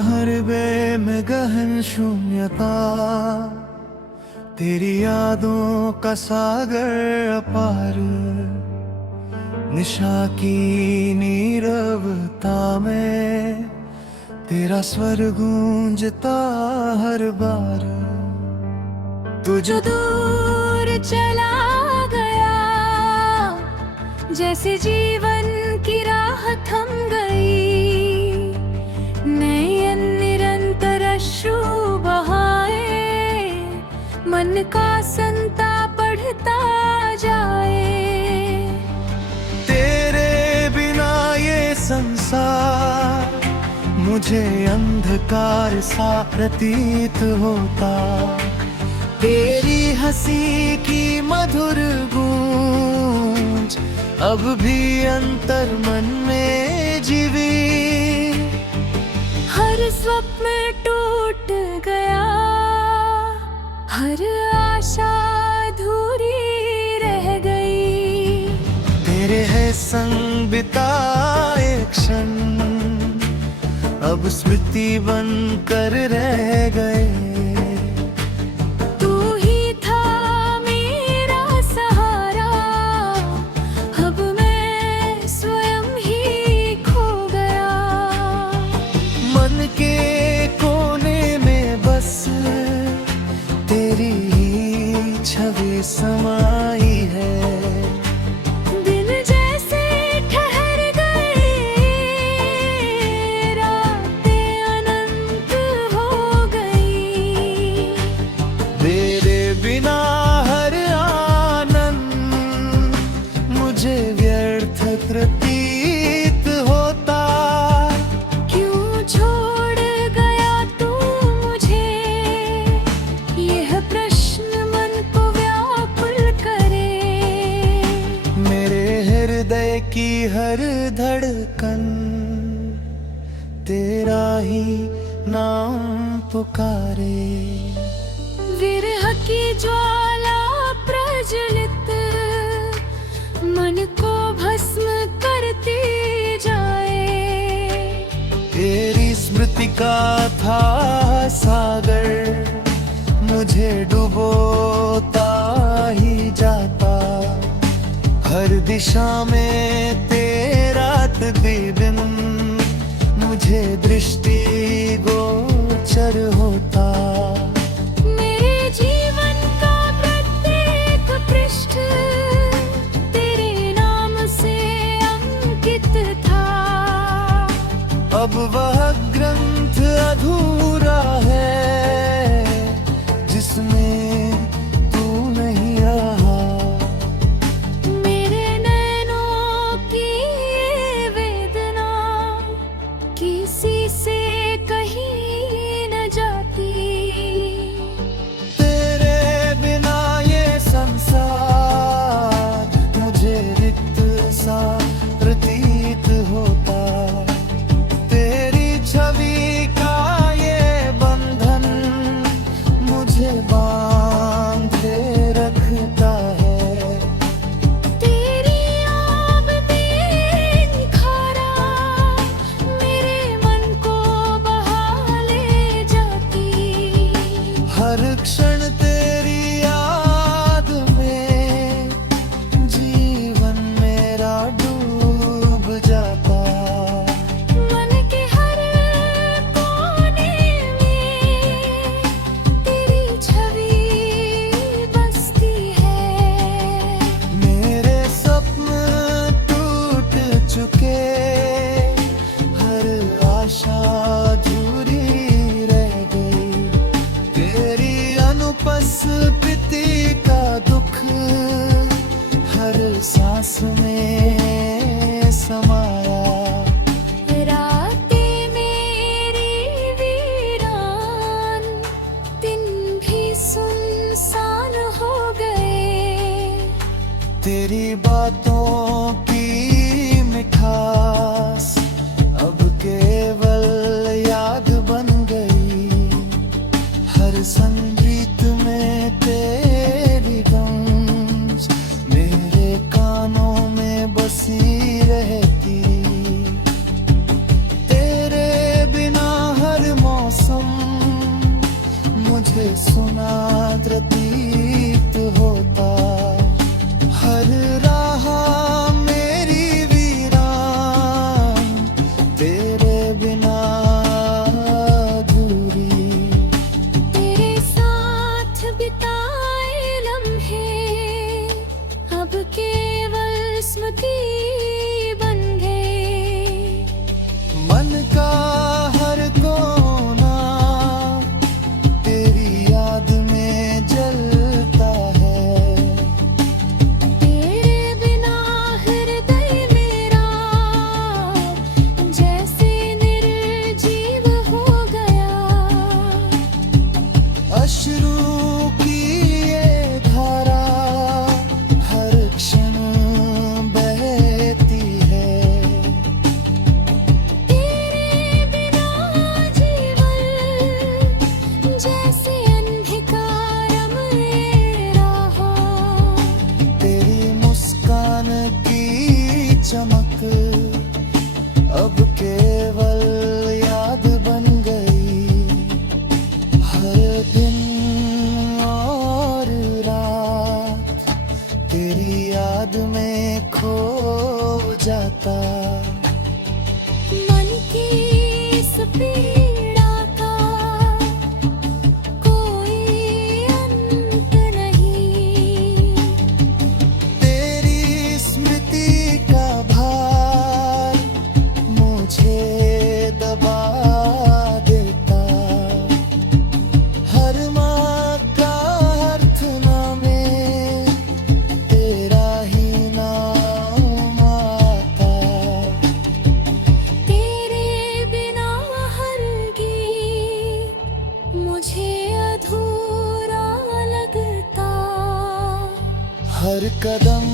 शहर बे में गहन शून्यता, तेरी यादों का सागर अपार, निशा की नीरवता में तेरा स्वर गूंजता हर बार। तू जो दूर चला गया, जैसे जीवन की राह थम गई, नयन निरंतर अश्रु बहाए, मन का संता बढ़ता जाए। तेरे बिना ये संसार मुझे अंधकार सा प्रतीत होता, तेरी हंसी की मधुर गूंज अब भी अंतर मन में जीवी। हर स्वप्न टूट गया, हर आशा अधूरी रह गई, तेरे है संग बिताए क्षण अब स्मृति बनकर रह गए। छवि समाई है, दिन जैसे ठहर गए, रातें अनंत हो गई, तेरे बिना हर आनंद मुझे व्यर्थ प्रतीत होता। क्यों छोड़ गया तू मुझे, यह प्रश्न हृदय की हर धड़कन तेरा ही नाम पुकारे। विरह की ज्वाला प्रज्वलित मन को भस्म करती जाए, तेरी स्मृति का था सागर मुझे डुबोता ही जाता, हर दिशा में तेरा प्रतिबिंब मुझे दृष्टि गोचर होता। मेरे जीवन का प्रत्येक पृष्ठ तेरे नाम से अंकित था, अब वह ग्रंथ अधूरा है जिसमें तू नहीं रहा। किसी से कहीं न जाती, तेरे बिना ये संसार मुझे रिक्त सा प्रतीत होता, तेरी छवि का ये बंधन मुझे बांधे रखता है। हर क्षण तेरी याद में जीवन मेरा डूब जाता, मन के हर कोने में तेरी छवि बसती है। मेरे सपने टूट चुके, हर आशा उपस्थिति का दुख हर सांस में समाया। रातें मेरी वीरान, दिन भी सुनसान हो गए, तेरी बातों की मिठास अब केवल याद बन गई, हर संगीत में तेरी गंज मेरे कानों में बसी रहती, तेरे बिना हर केवल स्मृति बन गए। मन का हर कोना तेरी याद में जलता है। तेरे बिना हृदय मेरा जैसे निर्जीव हो गया। अश्रु की ये धारा हर क्षण बहती है। तेरे बिना जीवन जैसे अंधकार में रहा। तेरी मुस्कान की चमक अब केवल याद बन गई। हर दिन और रात तेरी याद में खो जाता। मन की इस पीड़ा का कोई अंत नहीं। तेरी स्मृति का भार मुझे दबा देता। हर माँ का अर्थनामे तेरा ही नाम आता। तेरे बिना हर गीत मुझे अधूरा लगता। हर कदम